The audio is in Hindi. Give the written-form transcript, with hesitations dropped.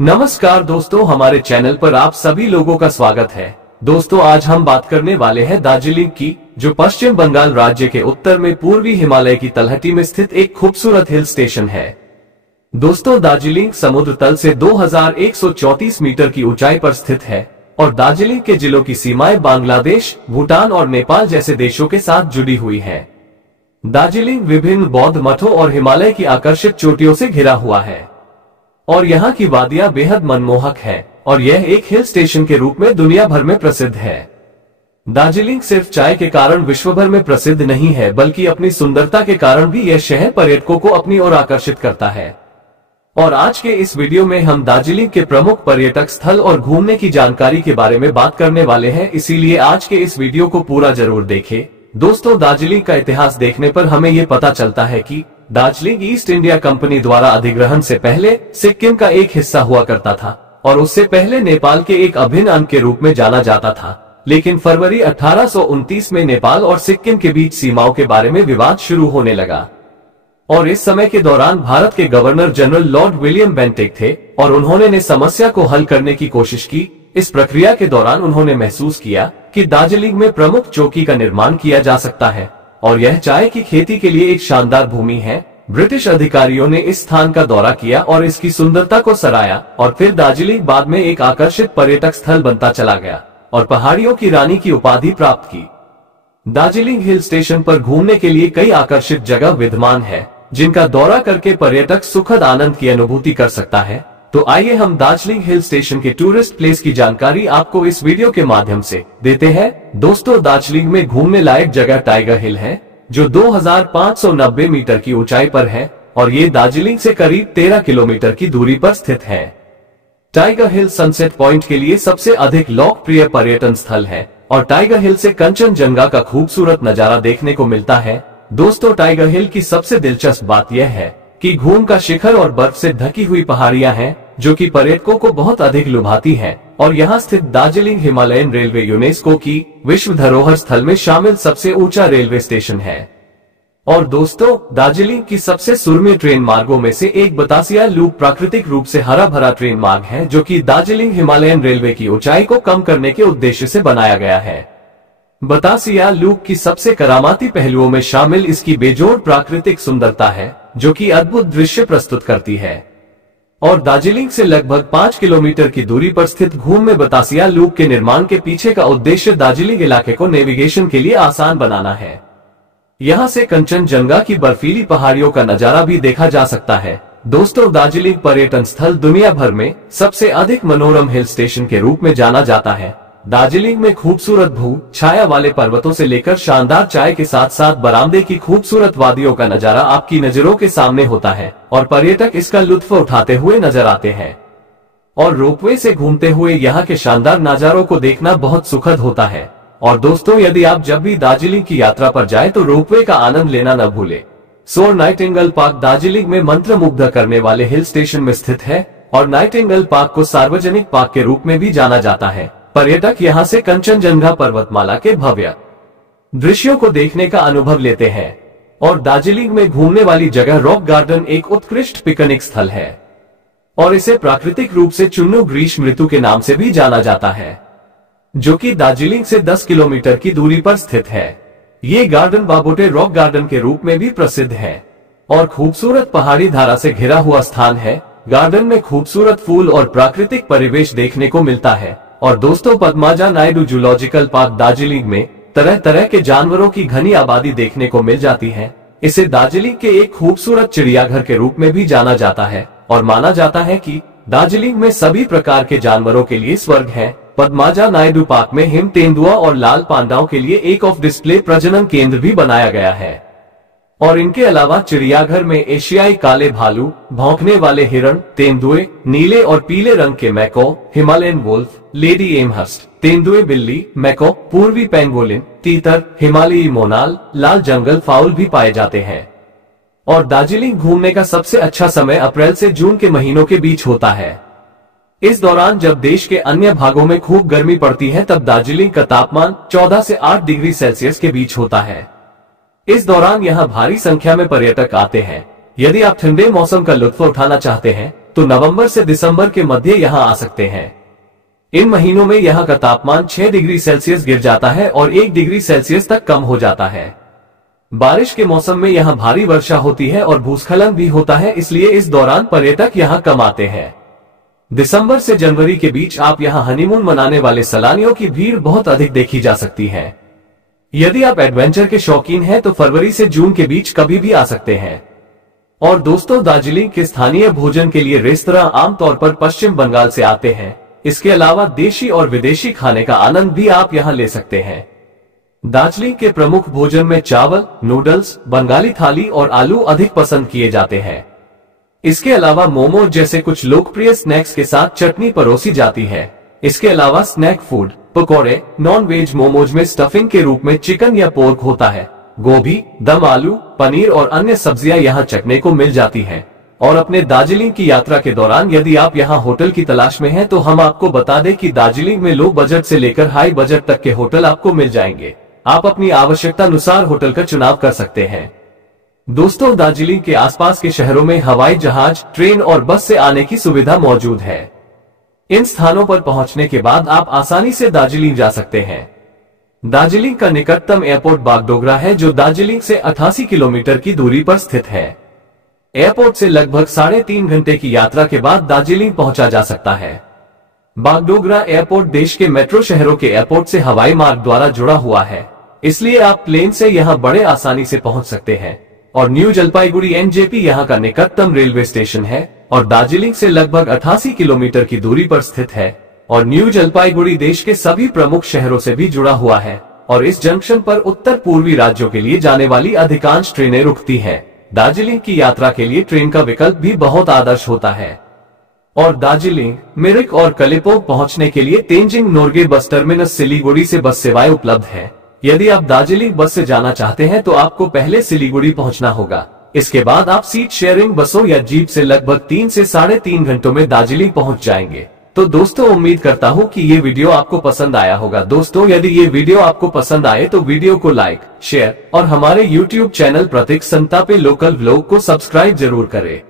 नमस्कार दोस्तों, हमारे चैनल पर आप सभी लोगों का स्वागत है। दोस्तों, आज हम बात करने वाले हैं दार्जिलिंग की, जो पश्चिम बंगाल राज्य के उत्तर में पूर्वी हिमालय की तलहटी में स्थित एक खूबसूरत हिल स्टेशन है। दोस्तों, दार्जिलिंग समुद्र तल से 2134 मीटर की ऊंचाई पर स्थित है और दार्जिलिंग के जिलों की सीमाएं बांग्लादेश, भूटान और नेपाल जैसे देशों के साथ जुड़ी हुई है। दार्जिलिंग विभिन्न बौद्ध मठों और हिमालय की आकर्षक चोटियों से घिरा हुआ है और यहाँ की वादियां बेहद मनमोहक है और यह एक हिल स्टेशन के रूप में दुनिया भर में प्रसिद्ध है। दार्जिलिंग सिर्फ चाय के कारण विश्व भर में प्रसिद्ध नहीं है, बल्कि अपनी सुंदरता के कारण भी यह शहर पर्यटकों को अपनी ओर आकर्षित करता है। और आज के इस वीडियो में हम दार्जिलिंग के प्रमुख पर्यटक स्थल और घूमने की जानकारी के बारे में बात करने वाले हैं, इसीलिए आज के इस वीडियो को पूरा जरूर देखें। दोस्तों, दार्जिलिंग का इतिहास देखने पर हमें ये पता चलता है कि दार्जिलिंग ईस्ट इंडिया कंपनी द्वारा अधिग्रहण से पहले सिक्किम का एक हिस्सा हुआ करता था और उससे पहले नेपाल के एक अभिन्न अंग के रूप में जाना जाता था। लेकिन फरवरी 1829 में नेपाल और सिक्किम के बीच सीमाओं के बारे में विवाद शुरू होने लगा और इस समय के दौरान भारत के governor general Lord William Bentinck थे और उन्होंने समस्या को हल करने की कोशिश की। इस प्रक्रिया के दौरान उन्होंने महसूस किया कि दार्जिलिंग में प्रमुख चौकी का निर्माण किया जा सकता है और यह चाय की खेती के लिए एक शानदार भूमि है। ब्रिटिश अधिकारियों ने इस स्थान का दौरा किया और इसकी सुंदरता को सराहा और फिर दार्जिलिंग बाद में एक आकर्षित पर्यटक स्थल बनता चला गया और पहाड़ियों की रानी की उपाधि प्राप्त की। दार्जिलिंग हिल स्टेशन पर घूमने के लिए कई आकर्षक जगह विद्यमान है, जिनका दौरा करके पर्यटक सुखद आनंद की अनुभूति कर सकता है। तो आइए हम दार्जिलिंग हिल स्टेशन के टूरिस्ट प्लेस की जानकारी आपको इस वीडियो के माध्यम से देते हैं। दोस्तों, दार्जिलिंग में घूमने लायक जगह टाइगर हिल है, जो 2590 मीटर की ऊंचाई पर है और ये दार्जिलिंग से करीब 13 किलोमीटर की दूरी पर स्थित है। टाइगर हिल सनसेट पॉइंट के लिए सबसे अधिक लोकप्रिय पर्यटन स्थल है और टाइगर हिल से कंचनजंगा का खूबसूरत नजारा देखने को मिलता है। दोस्तों, टाइगर हिल की सबसे दिलचस्प बात यह है कि घूम का शिखर और बर्फ से ढकी हुई पहाड़ियां हैं, जो कि पर्यटकों को बहुत अधिक लुभाती हैं और यहाँ स्थित दार्जिलिंग हिमालयन रेलवे यूनेस्को की विश्व धरोहर स्थल में शामिल सबसे ऊंचा रेलवे स्टेशन है। और दोस्तों, दार्जिलिंग की सबसे सुरम्य ट्रेन मार्गों में से एक बतासिया लूप प्राकृतिक रूप से हरा भरा ट्रेन मार्ग है, जो कि दार्जिलिंग हिमालयन रेलवे की ऊंचाई को कम करने के उद्देश्य से बनाया गया है। बतासिया लूप की सबसे करामाती पहलुओं में शामिल इसकी बेजोड़ प्राकृतिक सुंदरता है, जो कि अद्भुत दृश्य प्रस्तुत करती है। और दार्जिलिंग से लगभग 5 किलोमीटर की दूरी पर स्थित घूम में बतासिया लूप के निर्माण के पीछे का उद्देश्य दार्जिलिंग इलाके को नेविगेशन के लिए आसान बनाना है। यहाँ से कंचनजंगा की बर्फीली पहाड़ियों का नजारा भी देखा जा सकता है। दोस्तों, दार्जिलिंग पर्यटन स्थल दुनिया भर में सबसे अधिक मनोरम हिल स्टेशन के रूप में जाना जाता है। दार्जिलिंग में खूबसूरत भू छाया वाले पर्वतों से लेकर शानदार चाय के साथ साथ बरामदे की खूबसूरत वादियों का नजारा आपकी नजरों के सामने होता है और पर्यटक इसका लुत्फ उठाते हुए नजर आते हैं। और रोपवे से घूमते हुए यहाँ के शानदार नजारों को देखना बहुत सुखद होता है। और दोस्तों, यदि आप जब भी दार्जिलिंग की यात्रा पर जाए तो रोपवे का आनंद लेना न भूले। सोर नाइटिंगेल पार्क दार्जिलिंग में मंत्रमुग्ध करने वाले हिल स्टेशन में स्थित है और नाइटिंगेल पार्क को सार्वजनिक पार्क के रूप में भी जाना जाता है। पर्यटक यहाँ से कंचनजंगा पर्वतमाला के भव्य दृश्यों को देखने का अनुभव लेते हैं। और दार्जिलिंग में घूमने वाली जगह रॉक गार्डन एक उत्कृष्ट पिकनिक स्थल है और इसे प्राकृतिक रूप से चुन्नू ग्रीष्म ऋतु के नाम से भी जाना जाता है, जो कि दार्जिलिंग से 10 किलोमीटर की दूरी पर स्थित है। ये गार्डन बाबोटे रॉक गार्डन के रूप में भी प्रसिद्ध है और खूबसूरत पहाड़ी धारा से घिरा हुआ स्थान है। गार्डन में खूबसूरत फूल और प्राकृतिक परिवेश देखने को मिलता है। और दोस्तों, पद्माजा नायडू जूलॉजिकल पार्क दार्जिलिंग में तरह तरह के जानवरों की घनी आबादी देखने को मिल जाती है। इसे दार्जिलिंग के एक खूबसूरत चिड़ियाघर के रूप में भी जाना जाता है और माना जाता है कि दार्जिलिंग में सभी प्रकार के जानवरों के लिए स्वर्ग है। पद्माजा नायडू पार्क में हिम तेंदुआ और लाल पांडाओं के लिए एक ऑफ डिस्प्ले प्रजनन केंद्र भी बनाया गया है। और इनके अलावा चिड़ियाघर में एशियाई काले भालू, भौंकने वाले हिरण, तेंदुए, नीले और पीले रंग के मैको, हिमालयन वुल्फ, लेडी एमहर्स्ट, तेंदुए बिल्ली, मैको, पूर्वी पेंगोलिन, तीतर, हिमालयी मोनाल, लाल जंगल फाउल भी पाए जाते हैं। और दार्जिलिंग घूमने का सबसे अच्छा समय अप्रैल से जून के महीनों के बीच होता है। इस दौरान जब देश के अन्य भागों में खूब गर्मी पड़ती है, तब दार्जिलिंग का तापमान 14 से 8 डिग्री सेल्सियस के बीच होता है। इस दौरान यहाँ भारी संख्या में पर्यटक आते हैं। यदि आप ठंडे मौसम का लुत्फ उठाना चाहते हैं तो नवंबर से दिसंबर के मध्य यहाँ आ सकते हैं। इन महीनों में यहाँ का तापमान 6 डिग्री सेल्सियस गिर जाता है और 1 डिग्री सेल्सियस तक कम हो जाता है। बारिश के मौसम में यहाँ भारी वर्षा होती है और भूस्खलन भी होता है, इसलिए इस दौरान पर्यटक यहाँ कम आते हैं। दिसंबर से जनवरी के बीच आप यहाँ हनीमून मनाने वाले सैलानियों की भीड़ बहुत अधिक देखी जा सकती है। यदि आप एडवेंचर के शौकीन हैं तो फरवरी से जून के बीच कभी भी आ सकते हैं। और दोस्तों, दार्जिलिंग के स्थानीय भोजन के लिए रेस्तरां आमतौर पर पश्चिम बंगाल से आते हैं। इसके अलावा देशी और विदेशी खाने का आनंद भी आप यहाँ ले सकते हैं। दार्जिलिंग के प्रमुख भोजन में चावल, नूडल्स, बंगाली थाली और आलू अधिक पसंद किए जाते हैं। इसके अलावा मोमो जैसे कुछ लोकप्रिय स्नैक्स के साथ चटनी परोसी जाती है। इसके अलावा स्नैक फूड, पकौड़े, नॉन वेज मोमोज में स्टफिंग के रूप में चिकन या पोर्क होता है। गोभी, दम आलू, पनीर और अन्य सब्जियां यहाँ चखने को मिल जाती हैं। और अपने दार्जिलिंग की यात्रा के दौरान यदि आप यहाँ होटल की तलाश में हैं तो हम आपको बता दें कि दार्जिलिंग में लो बजट से लेकर हाई बजट तक के होटल आपको मिल जाएंगे। आप अपनी आवश्यकता अनुसार होटल का चुनाव कर सकते हैं। दोस्तों, दार्जिलिंग के आसपास के शहरों में हवाई जहाज, ट्रेन और बस से आने की सुविधा मौजूद है। इन स्थानों पर पहुंचने के बाद आप आसानी से दार्जिलिंग जा सकते हैं। दार्जिलिंग का निकटतम एयरपोर्ट बागडोगरा है, जो दार्जिलिंग से 88 किलोमीटर की दूरी पर स्थित है। एयरपोर्ट से लगभग 3.5 घंटे की यात्रा के बाद दार्जिलिंग पहुंचा जा सकता है। बागडोगरा एयरपोर्ट देश के मेट्रो शहरों के एयरपोर्ट से हवाई मार्ग द्वारा जुड़ा हुआ है, इसलिए आप प्लेन से यहां बड़े आसानी से पहुंच सकते हैं। और न्यू जलपाईगुड़ी NJP यहां का निकटतम रेलवे स्टेशन है और दार्जिलिंग से लगभग 88 किलोमीटर की दूरी पर स्थित है। और न्यू जलपाईगुड़ी देश के सभी प्रमुख शहरों से भी जुड़ा हुआ है और इस जंक्शन पर उत्तर पूर्वी राज्यों के लिए जाने वाली अधिकांश ट्रेनें रुकती हैं। दार्जिलिंग की यात्रा के लिए ट्रेन का विकल्प भी बहुत आदर्श होता है। और दार्जिलिंग, मिरिक और कलिम्पोंग पहुंचने के लिए तेंजिंग नोर्गे बस टर्मिनस सिलीगुड़ी से बस सेवाएं उपलब्ध है। यदि आप दार्जिलिंग बस से जाना चाहते हैं तो आपको पहले सिलीगुड़ी पहुंचना होगा। इसके बाद आप सीट शेयरिंग बसों या जीप से लगभग 3 से 3.5 घंटों में दार्जिलिंग पहुंच जाएंगे। तो दोस्तों, उम्मीद करता हूं कि ये वीडियो आपको पसंद आया होगा। दोस्तों, यदि ये वीडियो आपको पसंद आए तो वीडियो को लाइक, शेयर और हमारे YouTube चैनल प्रतीक संता पे लोकल व्लॉग को सब्सक्राइब जरूर करें।